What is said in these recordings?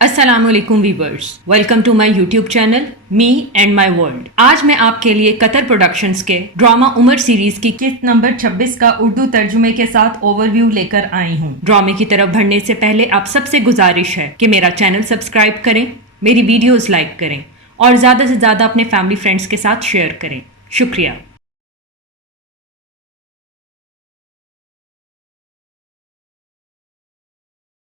السلام علیکم viewers, welcome to my YouTube channel me and my world. آج میں آپ کے لیے قطر پروڈکشنز کے ڈرامہ عمر سیریز کی قسط نمبر 26 کا اردو ترجمے کے ساتھ اوور ویو لے کر آئی ہوں۔ ڈرامے کی طرف بڑھنے سے پہلے آپ سب سے گزارش ہے کہ میرا چینل سبسکرائب کریں، میری ویڈیوز لائک کریں اور زیادہ سے زیادہ اپنے فیملی فرینڈز کے ساتھ شیئر کریں۔ شکریہ۔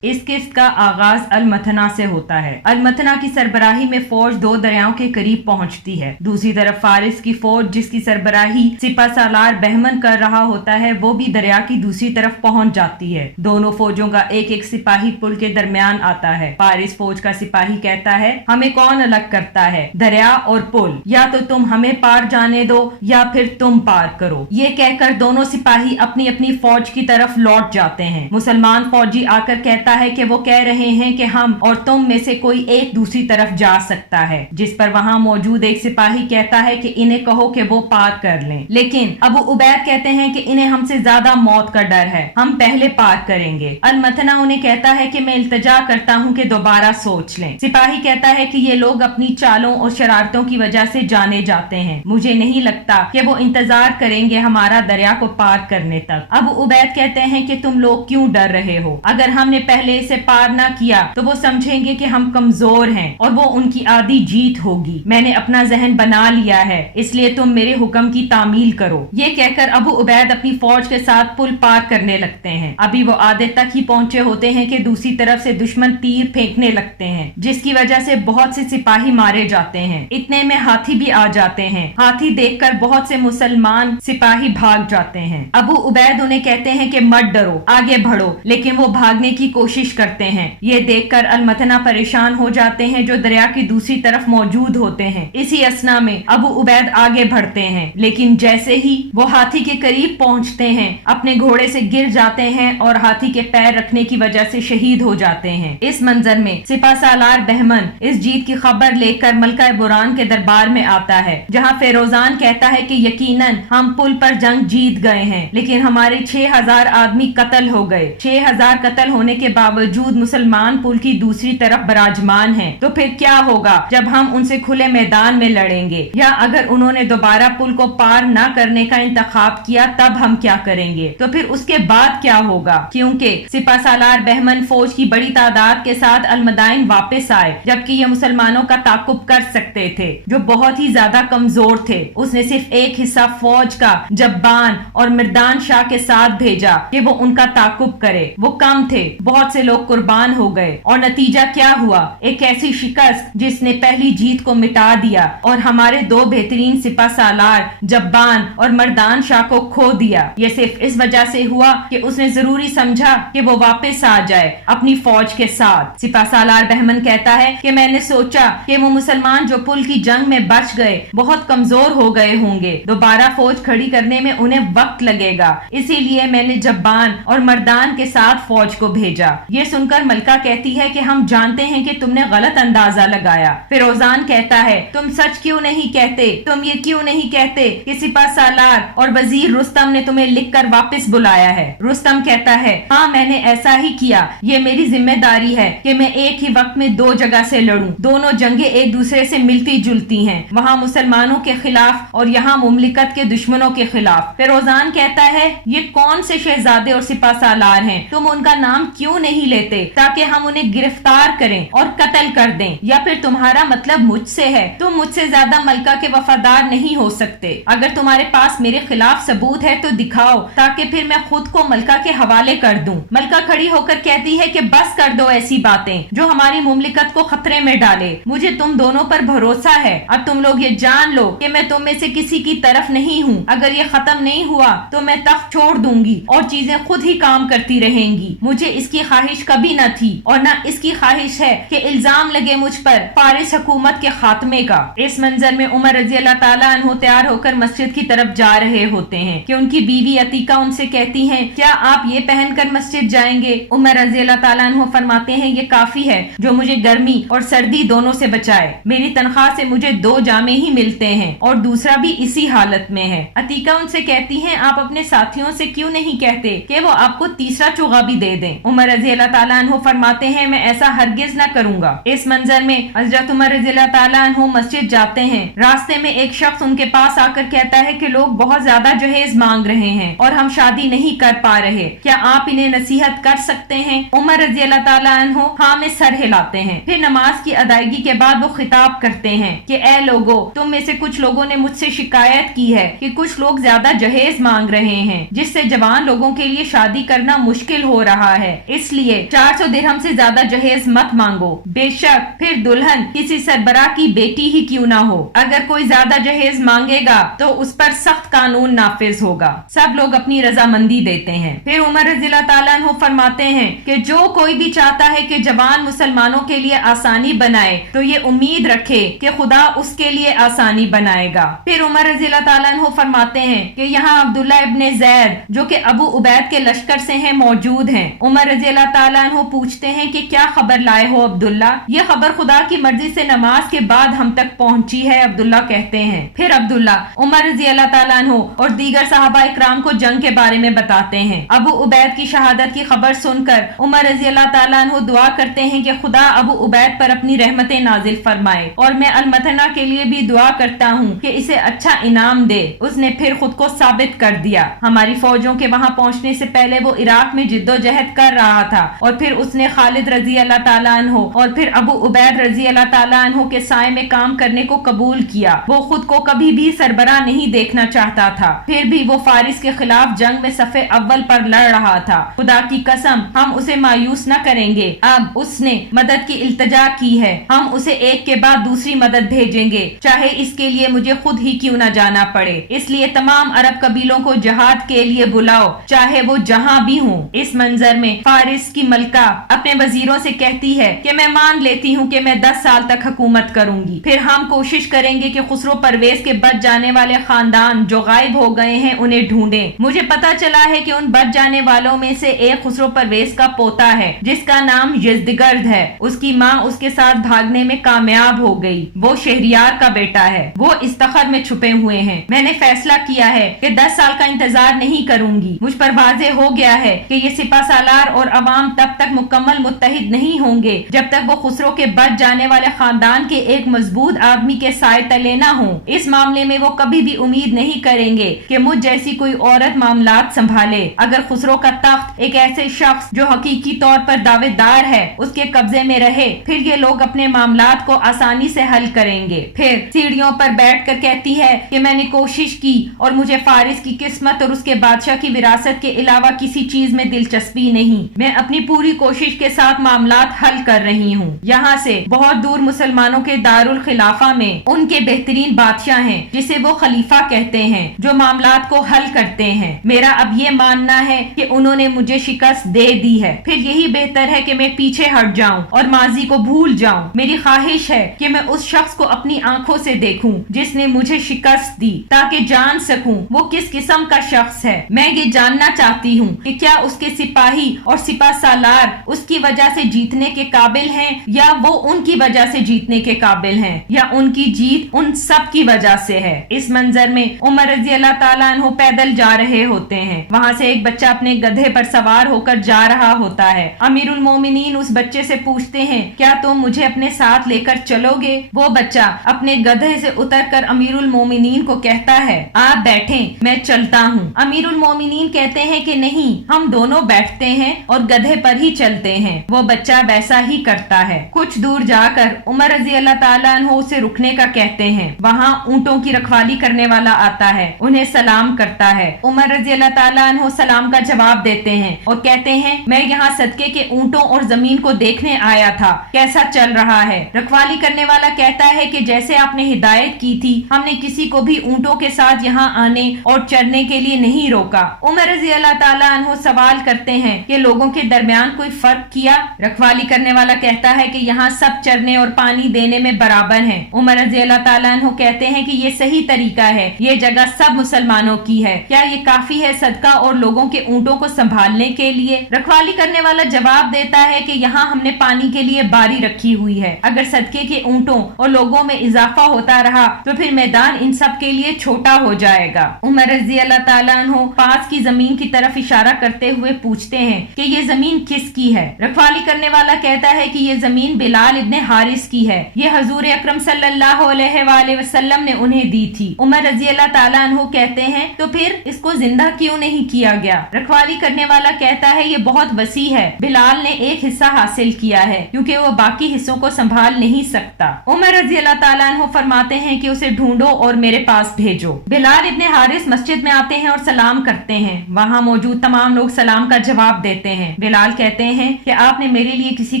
اس قسط کا آغاز المتھنہ سے ہوتا ہے۔ المتھنہ کی سربراہی میں فوج دو دریاؤں کے قریب پہنچتی ہے۔ دوسری طرف فارس کی فوج جس کی سربراہی سپہ سالار بہمن کر رہا ہوتا ہے وہ بھی دریا کی دوسری طرف پہنچ جاتی ہے۔ دونوں فوجوں کا ایک ایک سپاہی پل کے درمیان آتا ہے۔ فارس فوج کا سپاہی کہتا ہے، ہمیں کون الگ کرتا ہے، دریا اور پل، یا تو تم ہمیں پار جانے دو یا پھر تم پار کرو۔ یہ کہہ کر دونوں سپاہی اپنی اپنی فوج کی طرف لوٹ جاتے ہیں۔ مسلمان فوجی آ کر کہتا ہے کہ وہ کہہ رہے ہیں کہ ہم اور تم میں سے کوئی ایک دوسری طرف جا سکتا ہے، جس پر وہاں موجود ایک سپاہی کہتا ہے کہ انہیں کہو کہ وہ پار کر لیں، لیکن ابو عبید کہتے ہیں کہ انہیں ہم سے زیادہ موت کا ڈر ہے، ہم پہلے پار کریں گے۔ المتھنہ انہیں کہتا ہے کہ میں التجا کرتا ہوں کہ دوبارہ سوچ لیں۔ سپاہی کہتا ہے کہ یہ لوگ اپنی چالوں اور شرارتوں کی وجہ سے جانے جاتے ہیں، مجھے نہیں لگتا کہ وہ انتظار کریں گے ہمارا دریا کو پار کرنے تک۔ ابو عبید کہتے ہیں کہ تم لوگ کیوں ڈر رہے ہو، اگر ہم نے پہلے سے پار نہ کیا تو وہ سمجھیں گے کہ ہم کمزور ہیں اور وہ ان کی آدھی جیت ہوگی۔ میں نے اپنا ذہن بنا لیا ہے، اس لیے تم میرے حکم کی تعمیل کرو۔ یہ کہہ کر ابو عبید اپنی فوج کے ساتھ پل پار کرنے لگتے ہیں۔ ابھی وہ آدھے تک ہی پہنچے ہوتے ہیں کہ دوسری طرف سے دشمن تیر پھینکنے لگتے ہیں، جس کی وجہ سے بہت سے سپاہی مارے جاتے ہیں۔ اتنے میں ہاتھی بھی آ جاتے ہیں۔ ہاتھی دیکھ کر بہت سے مسلمان سپاہی بھاگ جاتے ہیں۔ ابو عبید انہیں کہتے ہیں کہ مت ڈرو، آگے بڑھو، لیکن وہ بھاگنے کی کوشش کرتے ہیں۔ یہ دیکھ کر المتھنہ پریشان ہو جاتے ہیں جو دریا کی دوسری طرف موجود ہوتے ہیں۔ اسی اثنا میں ابو عبید آگے بڑھتے ہیں، لیکن جیسے ہی وہ ہاتھی کے قریب پہنچتے ہیں اپنے گھوڑے سے گر جاتے ہیں اور ہاتھی کے پیر رکھنے کی وجہ سے شہید ہو جاتے ہیں۔ اس منظر میں سپہ سالار بہمن اس جیت کی خبر لے کر ملکہ بران کے دربار میں آتا ہے، جہاں فیروزان کہتا ہے کہ یقیناً ہم پل پر جنگ جیت گئے ہیں، لیکن ہمارے 6000 آدمی قتل ہو گئے۔ 6000 قتل ہونے کے باوجود مسلمان پل کی دوسری طرف براجمان ہیں، تو پھر کیا ہوگا جب ہم ان سے کھلے میدان میں لڑیں گے، یا اگر انہوں نے دوبارہ پل کو پار نہ کرنے کا انتخاب کیا تب ہم کیا کریں گے، تو پھر اس کے بعد کیا ہوگا؟ کیونکہ سپہ سالار بہمن فوج کی بڑی تعداد کے ساتھ المدائن واپس آئے، جبکہ یہ مسلمانوں کا تعاقب کر سکتے تھے جو بہت ہی زیادہ کمزور تھے۔ اس نے صرف ایک حصہ فوج کا جبان اور مردان شاہ کے ساتھ بھیجا کہ وہ ان کا تعاقب کرے۔ وہ کم تھے، بہت سے لوگ قربان ہو گئے، اور نتیجہ کیا ہوا؟ ایک ایسی شکست جس نے پہلی جیت کو مٹا دیا اور ہمارے دو بہترین سپہ سالار جبان اور مردان شاہ کو کھو دیا۔ یہ صرف اس وجہ سے ہوا کہ اس نے ضروری سمجھا کہ وہ واپس آ جائے اپنی فوج کے ساتھ۔ سپہ سالار بہمن کہتا ہے کہ میں نے سوچا کہ وہ مسلمان جو پل کی جنگ میں بچ گئے بہت کمزور ہو گئے ہوں گے، دوبارہ فوج کھڑی کرنے میں انہیں وقت لگے گا، اسی لیے میں نے جبان اور مردان کے ساتھ فوج کو بھیجا۔ یہ سن کر ملکہ کہتی ہے کہ ہم جانتے ہیں کہ تم نے غلط اندازہ لگایا۔ فیروزان کہتا ہے، تم سچ کیوں نہیں کہتے؟ تم یہ کیوں نہیں کہتے کہ سپہ سالار اور وزیر رستم نے تمہیں لکھ کر واپس بلایا ہے؟ رستم کہتا ہے، ہاں میں نے ایسا ہی کیا، یہ میری ذمہ داری ہے کہ میں ایک ہی وقت میں دو جگہ سے لڑوں۔ دونوں جنگیں ایک دوسرے سے ملتی جلتی ہیں، وہاں مسلمانوں کے خلاف اور یہاں مملکت کے دشمنوں کے خلاف۔ فیروزان کہتا ہے، یہ کون سے شہزادے اور سپہ سالار ہیں؟ تم ان کا نام کیوں نہیں لیتے تاکہ ہم انہیں گرفتار کریں اور قتل کر دیں؟ یا پھر تمہارا مطلب مجھ سے ہے؟ تم مجھ سے زیادہ ملکہ کے وفادار نہیں ہو سکتے۔ اگر تمہارے پاس میرے خلاف ثبوت ہے تو دکھاؤ تاکہ پھر میں خود کو ملکہ کے حوالے کر دوں۔ ملکہ کھڑی ہو کر کہتی ہے کہ بس کر دو ایسی باتیں جو ہماری مملکت کو خطرے میں ڈالے، مجھے تم دونوں پر بھروسہ ہے۔ اب تم لوگ یہ جان لو کہ میں تم میں سے کسی کی طرف نہیں ہوں، اگر یہ ختم نہیں ہوا تو میں تخت چھوڑ دوں گی اور چیزیں خود ہی کام کرتی رہیں گی۔ مجھے اس کی خواہش کبھی نہ تھی اور نہ اس کی خواہش ہے کہ الزام لگے مجھ پر فارس حکومت کے خاتمے کا۔ اس منظر میں عمر رضی اللہ تعالیٰ عنہ تیار ہو کر مسجد کی طرف جا رہے ہوتے ہیں کہ ان کی بیوی عتیقہ ان سے کہتی ہیں، کیا آپ یہ پہن کر مسجد جائیں گے؟ عمر رضی اللہ تعالیٰ عنہ فرماتے ہیں، یہ کافی ہے جو مجھے گرمی اور سردی دونوں سے بچائے۔ میری تنخواہ سے مجھے 2 جامے ہی ملتے ہیں اور دوسرا بھی اسی حالت میں ہے۔ عتیقہ ان سے کہتی ہیں، آپ اپنے ساتھیوں سے کیوں نہیں کہتے کہ وہ آپ کو تیسرا چوغا بھی دے دیں؟ عمر رضی رضی اللہ تعالیٰ عنہ فرماتے ہیں میں ایسا ہرگز نہ کروں گا۔ اس منظر میں حضرت عمر رضی اللہ تعالیٰ عنہ مسجد جاتے ہیں، راستے میں ایک شخص ان کے پاس آ کر کہتا ہے کہ لوگ بہت زیادہ جہیز مانگ رہے ہیں اور ہم شادی نہیں کر پا رہے، کیا آپ انہیں نصیحت کر سکتے ہیں؟ عمر رضی اللہ تعالیٰ عنہ ہاں میں سر ہلاتے ہیں۔ پھر نماز کی ادائیگی کے بعد وہ خطاب کرتے ہیں کہ اے لوگو، تم میں سے کچھ لوگوں نے مجھ سے شکایت کی ہے کہ کچھ لوگ زیادہ جہیز مانگ رہے ہیں جس سے جوان لوگوں کے لیے شادی کرنا مشکل ہو رہا ہے، اس لیے 400 درہم سے زیادہ جہیز مت مانگو، بے شک پھر دلہن کسی سربراہ کی بیٹی ہی کیوں نہ ہو، اگر کوئی زیادہ جہیز مانگے گا تو اس پر سخت قانون نافذ ہوگا۔ سب لوگ اپنی رضامندی دیتے ہیں۔ پھر عمر رضی اللہ تعالیٰ عنہ فرماتے ہیں کہ جو کوئی بھی چاہتا ہے کہ جوان مسلمانوں کے لیے آسانی بنائے تو یہ امید رکھے کہ خدا اس کے لیے آسانی بنائے گا۔ پھر عمر رضی اللہ تعالیٰ عنہ فرماتے ہیں کہ یہاں عبداللہ ابن زید جو کہ ابو عبید کے لشکر سے ہیں موجود ہیں۔ عمر رضی اللہ تعالیٰ عنہ پوچھتے ہیں کہ کیا خبر لائے ہو عبداللہ؟ یہ خبر خدا کی مرضی سے نماز کے بعد ہم تک پہنچی ہے، عبداللہ کہتے ہیں۔ پھر عبداللہ عمر رضی اللہ تعالیٰ عنہ اور دیگر صحابہ اکرام کو جنگ کے بارے میں بتاتے ہیں۔ ابو عبید کی شہادت کی خبر سن کر عمر رضی اللہ تعالیٰ عنہ دعا کرتے ہیں کہ خدا ابو عبید پر اپنی رحمتیں نازل فرمائے، اور میں المتنہ کے لیے بھی دعا کرتا ہوں کہ اسے اچھا انعام دے۔ اس نے پھر خود کو ثابت کر دیا۔ ہماری فوجوں کے وہاں پہنچنے سے پہلے وہ عراق میں جد و جہد کر رہا تھا، اور پھر اس نے خالد رضی اللہ تعالیٰ عنہ اور پھر ابو عبید رضی اللہ تعالیٰ عنہ کے سائے میں کام کرنے کو قبول کیا۔ وہ خود کو کبھی بھی سربراہ نہیں دیکھنا چاہتا تھا، پھر بھی وہ فارس کے خلاف جنگ میں صف اول پر لڑ رہا تھا۔ خدا کی قسم ہم اسے مایوس نہ کریں گے، اب اس نے مدد کی التجا کی ہے، ہم اسے ایک کے بعد دوسری مدد بھیجیں گے، چاہے اس کے لیے مجھے خود ہی کیوں نہ جانا پڑے۔ اس لیے تمام عرب قبیلوں کو جہاد کے لیے بلاؤ، چاہے وہ جہاں بھی ہوں۔ اس منظر میں فارس کی ملکہ اپنے وزیروں سے کہتی ہے کہ میں مان لیتی ہوں کہ میں 10 سال تک حکومت کروں گی، پھر ہم کوشش کریں گے کہ خسرو پرویز کے بچ جانے والے خاندان جو غائب ہو گئے ہیں انہیں ڈھونڈیں۔ مجھے پتا چلا ہے کہ ان بچ جانے والوں میں سے ایک خسرو پرویز کا پوتا ہے جس کا نام یزدگرد ہے، اس کی ماں اس کے ساتھ بھاگنے میں کامیاب ہو گئی، وہ شہریار کا بیٹا ہے، وہ استخر میں چھپے ہوئے ہیں۔ میں نے فیصلہ کیا ہے کہ 10 سال کا انتظار نہیں کروں گی، مجھ پر واضح ہو گیا ہے کہ یہ سپہ سالار اور عوام تب تک مکمل متحد نہیں ہوں گے جب تک وہ خسرو کے بچ جانے والے خاندان کے ایک مضبوط آدمی کے سائے تلے نہ ہوں۔ اس معاملے میں وہ کبھی بھی امید نہیں کریں گے کہ مجھ جیسی کوئی عورت معاملات سنبھالے۔ اگر خسرو کا تخت ایک ایسے شخص جو حقیقی طور پر دعوے دار ہے اس کے قبضے میں رہے، پھر یہ لوگ اپنے معاملات کو آسانی سے حل کریں گے۔ پھر سیڑھیوں پر بیٹھ کر کہتی ہے کہ میں نے کوشش کی اور مجھے فارس کی قسمت اور اس کے بادشاہ کی وراثت کے علاوہ کسی چیز میں دلچسپی نہیں، میں اپنی پوری کوشش کے ساتھ معاملات حل کر رہی ہوں۔ یہاں سے بہت دور مسلمانوں کے دارالخلافہ میں ان کے بہترین بادشاہ ہیں جسے وہ خلیفہ کہتے ہیں جو معاملات کو حل کرتے ہیں۔ میرا اب یہ ماننا ہے کہ انہوں نے مجھے شکست دے دی ہے، پھر یہی بہتر ہے کہ میں پیچھے ہٹ جاؤں اور ماضی کو بھول جاؤں۔ میری خواہش ہے کہ میں اس شخص کو اپنی آنکھوں سے دیکھوں جس نے مجھے شکست دی، تاکہ جان سکوں وہ کس قسم کا شخص ہے۔ میں یہ جاننا چاہتی ہوں کہ کیا اس کے سپاہی اور سپہ سالار اس کی وجہ سے جیتنے کے قابل ہیں یا وہ ان کی وجہ سے جیتنے کے قابل ہیں، یا ان کی جیت ان سب کی وجہ سے ہے۔ اس منظر میں عمر رضی اللہ تعالیٰ عنہ پیدل جا رہے ہوتے ہیں، وہاں سے ایک بچہ اپنے گدھے پر سوار ہو کر جا رہا ہوتا ہے۔ امیر المومنین اس بچے سے پوچھتے ہیں کیا تم مجھے اپنے ساتھ لے کر چلو گے؟ وہ بچہ اپنے گدھے سے اتر کر امیر المومنین کو کہتا ہے آپ بیٹھیں، میں چلتا ہوں۔ امیر المومنین کہتے ہیں کہ نہیں، ہم دونوں بیٹھتے ہیں اور گدھے پر ہی چلتے ہیں۔ وہ بچہ ویسا ہی کرتا ہے۔ کچھ دور جا کر عمر رضی اللہ تعالیٰ عنہ اسے رکنے کا کہتے ہیں۔ وہاں اونٹوں کی رکھوالی کرنے والا آتا ہے، انہیں سلام کرتا ہے۔ عمر رضی اللہ تعالیٰ عنہ سلام کا جواب دیتے ہیں اور کہتے ہیں میں یہاں صدقے کے اونٹوں اور زمین کو دیکھنے آیا تھا، کیسا چل رہا ہے؟ رکھوالی کرنے والا کہتا ہے کہ جیسے آپ نے ہدایت کی تھی ہم نے کسی کو بھی اونٹوں کے ساتھ یہاں آنے اور چرنے کے لیے نہیں روکا۔ عمر رضی اللہ تعالیٰ عنہ سوال کرتے ہیں کہ لوگوں کے درمیان کوئی فرق کیا؟ رکھوالی کرنے والا کہتا ہے کہ یہاں سب چرنے اور پانی دینے میں برابر ہیں۔ عمر رضی اللہ تعالیٰ عنہ کہتے ہیں کہ یہ صحیح طریقہ ہے، یہ جگہ سب مسلمانوں کی ہے، کیا یہ کافی ہے صدقہ اور لوگوں کے اونٹوں کو سنبھالنے کے لیے؟ رکھوالی کرنے والا جواب دیتا ہے کہ یہاں ہم نے پانی کے لیے باری رکھی ہوئی ہے، اگر صدقے کے اونٹوں اور لوگوں میں اضافہ ہوتا رہا تو پھر میدان ان سب کے لیے چھوٹا ہو جائے گا۔ عمر رضی اللہ تعالیٰ عنہ پاس کی زمین کی طرف اشارہ کرتے ہوئے پوچھتے ہیں کہ یہ زمین کس کی ہے؟ رکھوالی کرنے والا کہتا ہے کہ یہ زمین بلال ابن حارث کی ہے، یہ حضور اکرم صلی اللہ علیہ وآلہ وسلم نے انہیں دی تھی۔ عمر رضی اللہ تعالیٰ عنہ کہتے ہیں تو پھر اس کو زندہ کیوں نہیں کیا گیا؟ رکھوالی کرنے والا کہتا ہے یہ بہت وسیع ہے، بلال نے ایک حصہ حاصل کیا ہے کیونکہ وہ باقی حصوں کو سنبھال نہیں سکتا۔ عمر رضی اللہ تعالیٰ عنہ فرماتے ہیں کہ اسے ڈھونڈو اور میرے پاس بھیجو۔ بلال ابن حارث مسجد میں آتے ہیں اور سلام کرتے ہیں، وہاں موجود تمام لوگ سلام کا جواب دیتے ہیں۔ بلال کہتے ہیں کہ آپ نے میرے لیے کسی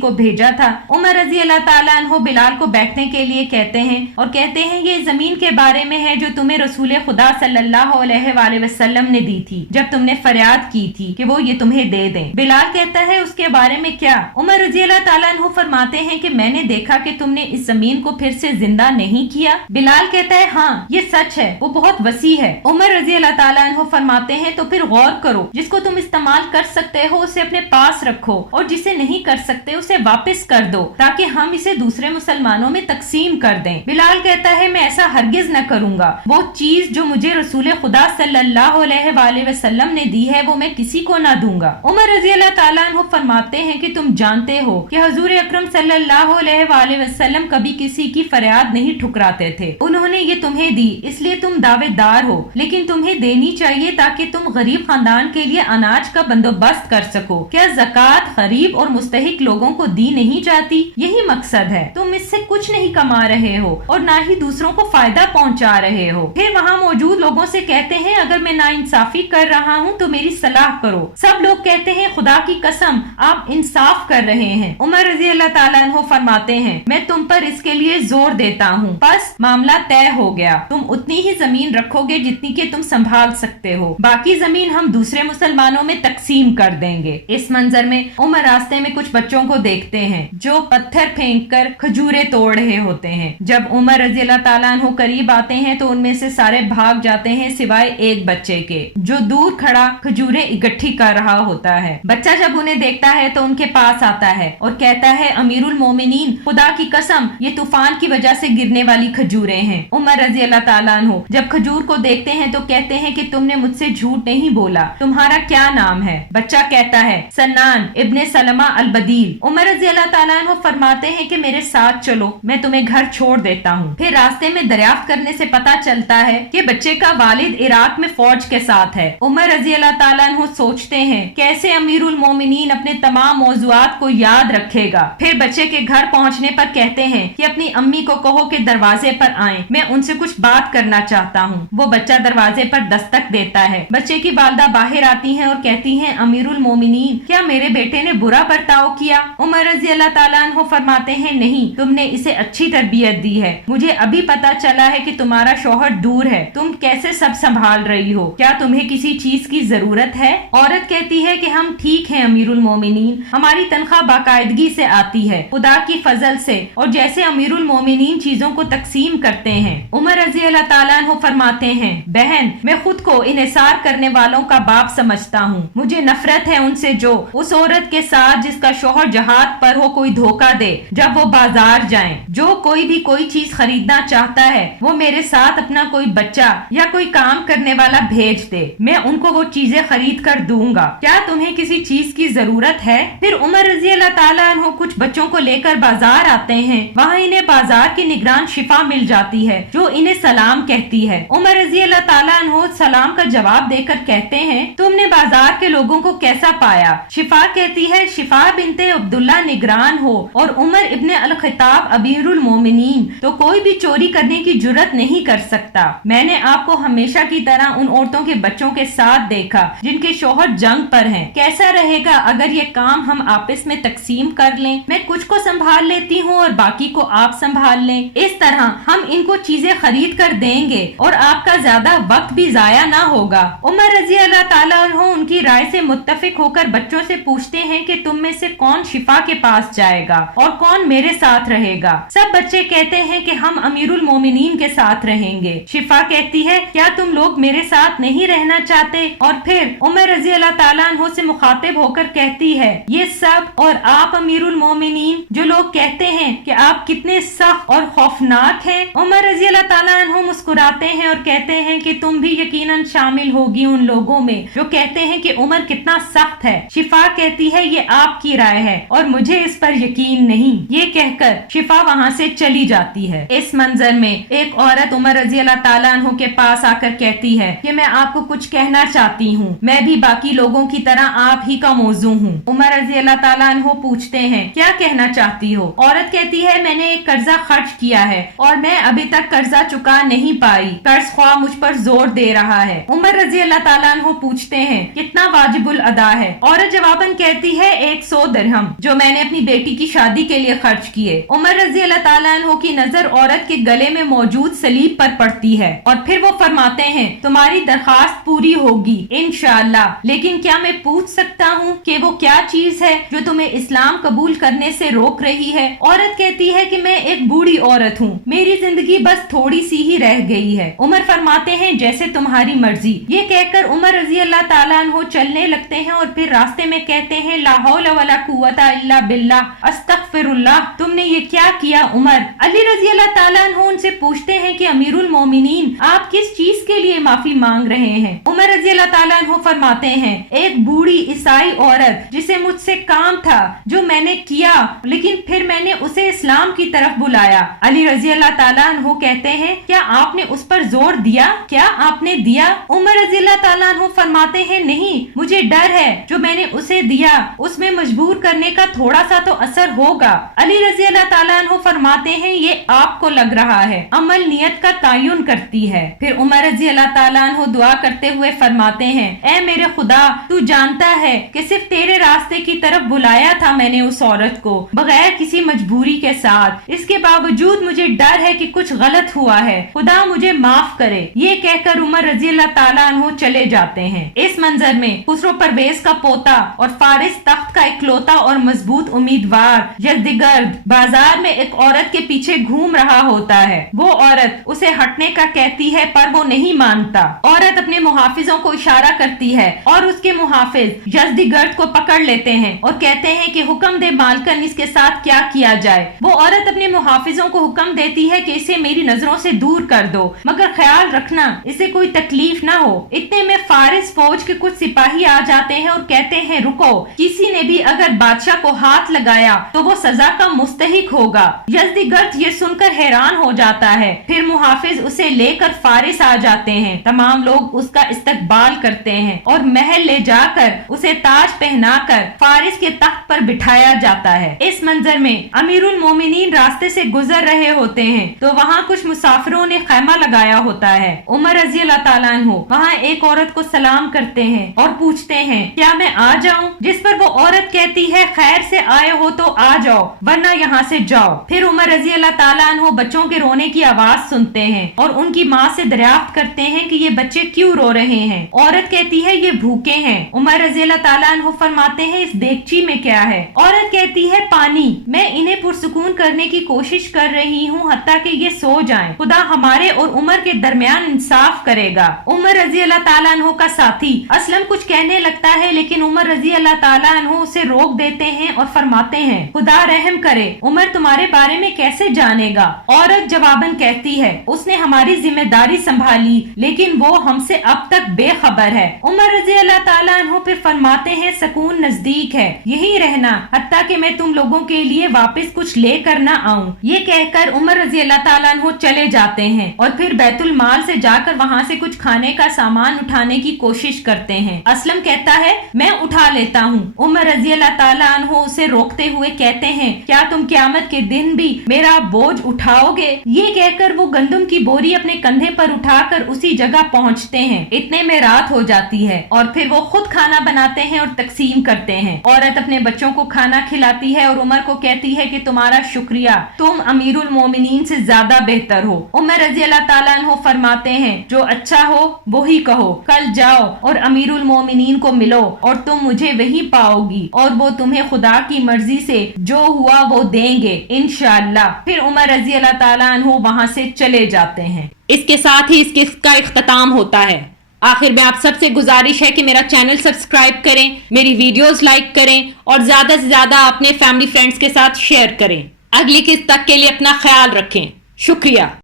کو بھیجا تھا؟ عمر رضی اللہ تعالیٰ عنہ بلال کو بیٹھنے کے لیے کہتے ہیں اور کہتے ہیں یہ زمین کے بارے میں ہے جو تمہیں رسول خدا صلی اللہ علیہ وآلہ وسلم نے دی تھی جب تم نے فریاد کی تھی کہ وہ یہ تمہیں دے دیں۔ بلال کہتا ہے اس کے بارے میں کیا؟ عمر رضی اللہ تعالیٰ عنہ فرماتے ہیں کہ میں نے دیکھا کہ تم نے اس زمین کو پھر سے زندہ نہیں کیا۔ بلال کہتا ہے ہاں یہ سچ ہے، وہ بہت وسیع ہے۔ عمر رضی اللہ تعالیٰ عنہ فرماتے ہیں تو پھر غور کرو، جس کو تم استعمال کر سکتے ہو اسے اپنے پاس رکھو اور جسے نہیں کر سکتے اسے واپس کر دو تاکہ ہم اسے دوسرے مسلمانوں میں تقسیم کر دیں۔ بلال کہتا ہے میں ایسا ہرگز نہ کروں گا، وہ چیز جو مجھے رسول خدا صلی اللہ علیہ وآلہ وسلم نے دی ہے وہ میں کسی کو نہ دوں گا۔ عمر رضی اللہ تعالیٰ عنہ فرماتے ہیں کہ تم جانتے ہو کہ حضور اکرم صلی اللہ علیہ وآلہ وسلم کبھی کسی کی فریاد نہیں ٹھکراتے تھے، انہوں نے یہ تمہیں دی اس لیے تم دعوے دار ہو، لیکن تمہیں دینی چاہیے تاکہ تم غریب خاندان کے لیے اناج کا بندوبست کر سکو۔ کیا زکوٰۃ غریب اور مستحق لوگوں کو دی نہیں جاتی؟ یہی مقصد ہے، تم اس سے کچھ نہیں کما رہے ہو اور نہ ہی دوسروں کو فائدہ پہنچا رہے ہو۔ پھر وہاں موجود لوگوں سے کہتے ہیں اگر میں ناانصافی کر رہا ہوں تو میری صلاح کرو۔ سب لوگ کہتے ہیں خدا کی قسم آپ انصاف کر رہے ہیں۔ عمر رضی اللہ تعالیٰ عنہ فرماتے ہیں میں تم پر اس کے لیے زور دیتا ہوں، بس معاملہ طے ہو گیا، تم اتنی ہی زمین رکھو گے جتنی کہ تم سنبھال سکتے ہو، باقی زمین ہم دوسرے مسلمانوں میں تقسیم کر دیں گے۔ اس منظر میں عمر راستے میں کچھ بچوں کو دیکھتے ہیں جو پتھر پھینک کر کھجوریں توڑ رہے ہوتے ہیں۔ جب عمر رضی اللہ تعالیٰ عنہ قریب آتے ہیں تو ان میں سے سارے بھاگ جاتے ہیں سوائے ایک بچے کے جو دور کھڑا کھجوریں اکٹھی کر رہا ہوتا ہے۔ بچہ جب انہیں دیکھتا ہے تو ان کے پاس آتا ہے اور کہتا ہے امیر المومنین خدا کی قسم یہ طوفان کی وجہ سے گرنے والی کھجوریں ہیں۔ عمر رضی اللہ تعالیٰ عنہ جب کھجور کو دیکھتے ہیں تو کہتے ہیں کہ تم نے مجھ سے جھوٹ نہیں بولا، تمہارا کیا نام ہے؟ بچہ کہتا ہے سنان ابن سلمہ البدیل۔ عمر رضی اللہ تعالیٰ عنہ فرماتے ہیں کہ میرے ساتھ چلو، میں تمہیں گھر چھوڑ دیتا ہوں۔ پھر راستے میں دریافت کرنے سے پتا چلتا ہے کہ بچے کا والد عراق میں فوج کے ساتھ ہے۔ عمر رضی اللہ تعالیٰ عنہ سوچتے ہیں کیسے امیر المومنین اپنے تمام موضوعات کو یاد رکھے گا۔ پھر بچے کے گھر پہنچنے پر کہتے ہیں کہ اپنی امی کو کہو کہ دروازے پر آئیں، میں ان سے کچھ بات کرنا چاہتا ہوں۔ وہ بچہ دروازے پر دستک دیتا ہے، بچے کی والدہ باہر آتی ہیں اور کہتی ہیں امیر المومنین کیا میرے بیٹے نے برا برتاؤ کیا؟ عمر رضی اللہ تعالیٰ عنہ فرماتے ہیں نہیں، تم نے اسے اچھی تربیت دی ہے، مجھے ابھی پتا چلا ہے کہ تمہارا شوہر دور ہے، تم کیسے سب سنبھال رہی ہو، کیا تمہیں کسی چیز کی ضرورت ہے؟ عورت کہتی ہے کہ ہم ٹھیک ہیں امیر المومنین، ہماری تنخواہ باقاعدگی سے آتی ہے خدا کی فضل سے، اور جیسے امیر المومنین چیزوں کو تقسیم کرتے ہیں۔ عمر رضی اللہ تعالیٰ عنہ فرماتے ہیں بہن میں خود کو انحصار کرنے والوں کا باپ سمجھتا ہوں، مجھے نفرت ہے ان سے جو اس عورت کے ساتھ جس کا شوہر جہاد پر ہو کوئی دھوکہ دے جب وہ بازار جائیں۔ جو کوئی بھی کوئی چیز خریدنا چاہتا ہے وہ میرے ساتھ اپنا کوئی بچہ یا کوئی کام کرنے والا بھیج دے، میں ان کو وہ چیزیں خرید کر دوں گا، کیا تمہیں کسی چیز کی ضرورت ہے؟ پھر عمر رضی اللہ تعالیٰ عنہ کچھ بچوں کو لے کر بازار آتے ہیں، وہاں انہیں بازار کی نگران شفا مل جاتی ہے جو انہیں سلام کہتی ہے۔ عمر رضی اللہ تعالیٰ عنہ سلام کا جواب دے کر کہتے ہیں تم نے بازار کے لوگوں کو کیسا پایا؟ شفا کہتی ہے شفا بنت عبداللہ نگران ہو اور عمر ابن الخطاب امیر المومنین تو کوئی بھی چوری کرنے کی جرت نہیں کر سکتا۔ میں نے آپ کو ہمیشہ کی طرح ان عورتوں کے بچوں کے ساتھ دیکھا جن کے شوہر جنگ پر ہیں، کیسا رہے گا اگر یہ کام ہم آپس میں تقسیم کر لیں؟ میں کچھ کو سنبھال لیتی ہوں اور باقی کو آپ سنبھال لیں، اس طرح ہم ان کو چیزیں خرید کر دیں گے اور آپ کا زیادہ وقت بھی ضائع نہ ہوگا۔ عمر رضی اللہ تعالیٰ عنہ ان کی رائے سے متفق ہو کر بچوں سے پوچھتے ہیں کہ تم میں سے کون شفا کے پاس جائے گا اور کون میرے ساتھ رہے گا؟ سب بچے کہتے ہیں کہ ہم امیر المومنین کے ساتھ رہیں گے۔ شفا کہتی ہے کیا تم لوگ میرے ساتھ نہیں رہنا چاہتے؟ اور پھر عمر رضی اللہ تعالیٰ عنہ سے مخاطب ہو کر کہتی ہے یہ سب اور آپ امیر المومنین جو لوگ کہتے ہیں کہ آپ کتنے سخت اور خوفناک ہیں۔ عمر رضی اللہ تعالیٰ عنہ مسکراتے ہیں اور کہتے ہیں کہ تم بھی یقیناً شامل ہوگی ان لوگوں میں جو کہتے ہیں کہ عمر کتنا سخت ہے۔ شفا کہتی ہے یہ آپ کی رائے ہے اور مجھے اس پر یقین نہیں۔ یہ کہہ کر شفا وہاں سے چلی جاتی ہے۔ اس منظر میں ایک عورت عمر رضی اللہ تعالیٰ عنہ کے پاس آ کر کہتی ہے کہ میں آپ کو کچھ کہنا چاہتی ہوں، میں بھی باقی لوگوں کی طرح آپ ہی کا موضوع ہوں۔ عمر رضی اللہ تعالیٰ عنہ پوچھتے ہیں کیا کہنا چاہتی ہو؟ عورت کہتی ہے میں نے ایک قرضہ خرچ کیا ہے اور میں ابھی تک قرضہ چکا نہیں پائی، قرض خواہ مجھ پر زور دے رہا ہے۔ عمر رضی اللہ تعالیٰ عنہ پوچھتے ہیں کتنا واجب الادا ہے؟ عورت جواباً کہتی ہے 100 درہم جو میں نے اپنی بیٹی کی شادی کے لیے خرچ کیے۔ عمر رضی اللہ تعالیٰ عنہ کی نظر عورت کے گلے میں موجود سلیب پر پڑتی ہے اور پھر وہ فرماتے ہیں تمہاری درخواست پوری ہوگی انشاءاللہ، لیکن کیا میں پوچھ سکتا ہوں کہ وہ کیا چیز ہے جو تمہیں اسلام قبول کرنے سے روک رہی ہے؟ عورت کہتی ہے کہ میں ایک بوڑھی عورت ہوں، میری زندگی بس تھوڑی سی ہی رہ گئی ہے۔ عمر فرماتے ہیں جیسے تمہاری مرضی۔ یہ کہہ کر عمر رضی اللہ تعالیٰ عنہ چلنے لگتے ہیں اور پھر راستے میں کہتے ہیں لا حول ولا قوت الا باللہ استغفر اللہ۔ تم نے یہ کیا کیا عمر؟ علی رضی اللہ تعالیٰ عنہ ان سے پوچھتے ہیں کہ امیر المومنین آپ کس چیز کے لیے معافی مانگ رہے ہیں؟ عمر رضی اللہ تعالیٰ عنہ فرماتے ہیں ایک بوڑھی عیسائی عورت جسے مجھ سے کام تھا جو میں نے کیا، لیکن پھر میں نے اسے اسلام کی طرف بلایا۔ علی رضی اللہ تعالیٰ عنہ کہتے ہیں کیا آپ نے اس پر زور دیا؟ کیا آپ نے دیا؟ عمر رضی اللہ تعالیٰ عنہ فرماتے ہیں نہیں، مجھے ڈر ہے جو میں نے اسے دیا اس میں مجبور کرنے کا تھوڑا سا تو اثر ہوگا۔ علی رضی اللہ تعالیٰ عنہ فرماتے ہیں یہ آپ کو لگ رہا ہے، عمل نیت کا تعین کرتی ہے۔ پھر عمر رضی اللہ تعالیٰ عنہ دعا کرتے ہوئے فرماتے ہیں اے میرے خدا، تو جانتا ہے کہ صرف تیرے راستے کی طرف بلایا تھا میں نے اس عورت کو بغیر کسی مجبوری کے ساتھ، اس کے باوجود مجھے ڈر ہے کہ کچھ غلط ہوا ہے، خدا مجھے معاف کرے۔ یہ کہہ کر عمر رضی اللہ تعالیٰ عنہ چلے جاتے ہیں۔ اس منظر میں خسرو پرویز کا پوتا اور فارس تخت کا اکلوتا اور مضبوط امیدوار یزدگرد بازار میں ایک عورت کے پیچھے گھوم رہا ہوتا ہے۔ وہ عورت اسے ہٹنے کا کہتی ہے پر وہ نہیں مانتا۔ عورت اپنے محافظوں کو اشارہ کرتی ہے اور اس کے محافظ یزدگرد کو پکڑ لیتے ہیں اور کہتے ہیں کہ حکم دے مالکن اس کے ساتھ کیا کیا جائے۔ وہ عورت اپنے محافظوں کو حکم دیتی ہے کہ اسے میری نظروں سے دور کر دو، مگر خیال رکھنا اسے کوئی تکلیف نہ ہو۔ اتنے میں فارس فوج کے کچھ سپاہی آ جاتے ہیں اور کہتے ہیں رکو، کسی نے بھی اگر بادشاہ کو ہاتھ لگایا تو وہ سزا کا مستحق ہوگا۔ یزدگرد یہ سن کر حیران ہو جاتا ہے۔ پھر محافظ اسے لے کر فارس آ جاتے ہیں، تمام لوگ اس کا استقبال کرتے ہیں اور محل لے جا کر اسے تاج پہنا کر فارس کے تخت پر بٹھایا جاتا ہے۔ اس منظر میں امیر المومنین راستے سے گزر رہے ہوتے ہیں تو وہاں کچھ مسافروں نے خیمہ لگایا ہوتا ہے۔ عمر رضی اللہ تعالیٰ عنہ وہاں ایک عورت کو سلام کرتے ہیں اور پوچھتے ہیں کیا میں آ جاؤں؟ جس پر وہ عورت کہتی ہے خیر سے آئے ہو تو آ جاؤ ورنہ یہاں سے جاؤ۔ پھر عمر رضی اللہ تعالیٰ عنہ بچوں کے رونے کی آواز سنتے ہیں اور ان کی ماں سے دریافت کرتے ہیں کہ یہ بچے کیوں رو رہے ہیں۔ عورت کہتی ہے یہ بھوکے ہیں۔ عمر رضی اللہ تعالیٰ عنہ فرماتے ہیں اس دیگچی میں کیا ہے؟ عورت کہتی ہے پانی، میں انہیں پرسکون کرنے کی کوشش کر رہی ہوں حتیٰ کہ یہ سو جائیں، خدا ہمارے اور عمر کے درمیان انصاف کرے گا۔ عمر رضی اللہ تعالیٰ عنہ کا ساتھی اسلم کچھ کہنے لگتا ہے لیکن عمر رضی اللہ تعالیٰ عنہ اسے روک دیتے ہیں اور فرماتے ہیں خدا رحم کرے، عمر تمہارے بارے میں کیسے جانے گا؟ عورت جواباً کہتی ہے اس نے ہماری ذمہ داری سنبھالی لیکن وہ ہم سے اب تک بے خبر ہے۔ عمر رضی اللہ تعالیٰ عنہ پھر فرماتے ہیں سکون نزدیک ہے، یہی رہنا حتیٰ کہ میں تم لوگوں کے لیے واپس کچھ لے کر نہ آؤں۔ یہ کہہ کر عمر رضی اللہ تعالیٰ عنہ چلے جاتے ہیں اور پھر بیت المال سے جا کر وہاں سے کچھ کھانے کا سامان اٹھانے کی کوشش کرتے ہیں۔ اسلم کہتا ہے میں اٹھا لیتا ہوں۔ عمر رضی اللہ تعالیٰ عنہ اسے روکتے ہوئے کہتے ہیں کیا تم قیامت کے دن بھی میرا بوجھ اٹھاؤ گے؟ یہ کہہ کر وہ گندم کی بوری اپنے کندھے پر اٹھا کر اسی جگہ پہنچتے ہیں۔ اتنے میں رات ہو جاتی ہے اور پھر وہ خود کھانا بناتے ہیں اور تقسیم کرتے ہیں۔ عورت اپنے بچوں کو کھانا کھلاتی ہے اور عمر کو کہتی ہے کہ تمہارا شکریہ، تم امیر المومنین سے زیادہ بہتر ہو۔ عمر رضی اللہ تعالیٰ عنہ فرماتے ہیں جو اچھا ہو وہی کہو، کل جاؤ اور امیر المومنین کو ملو اور تم مجھے وہیں پاؤ گی اور وہ تمہیں خدا کی مرضی سے جو ہوا وہ دیں گے انشاءاللہ۔ پھر عمر رضی اللہ تعالیٰ عنہ وہاں سے چلے جاتے ہیں۔ اس کے ساتھ ہی اس قسط کا اختتام ہوتا ہے۔ آخر میں آپ سب سے گزارش ہے کہ میرا چینل سبسکرائب کریں، میری ویڈیوز لائک کریں اور زیادہ سے زیادہ اپنے فیملی فرینڈز کے ساتھ شیئر کریں۔ اگلی قسط تک کے لیے اپنا خیال رکھیں۔ شکریہ۔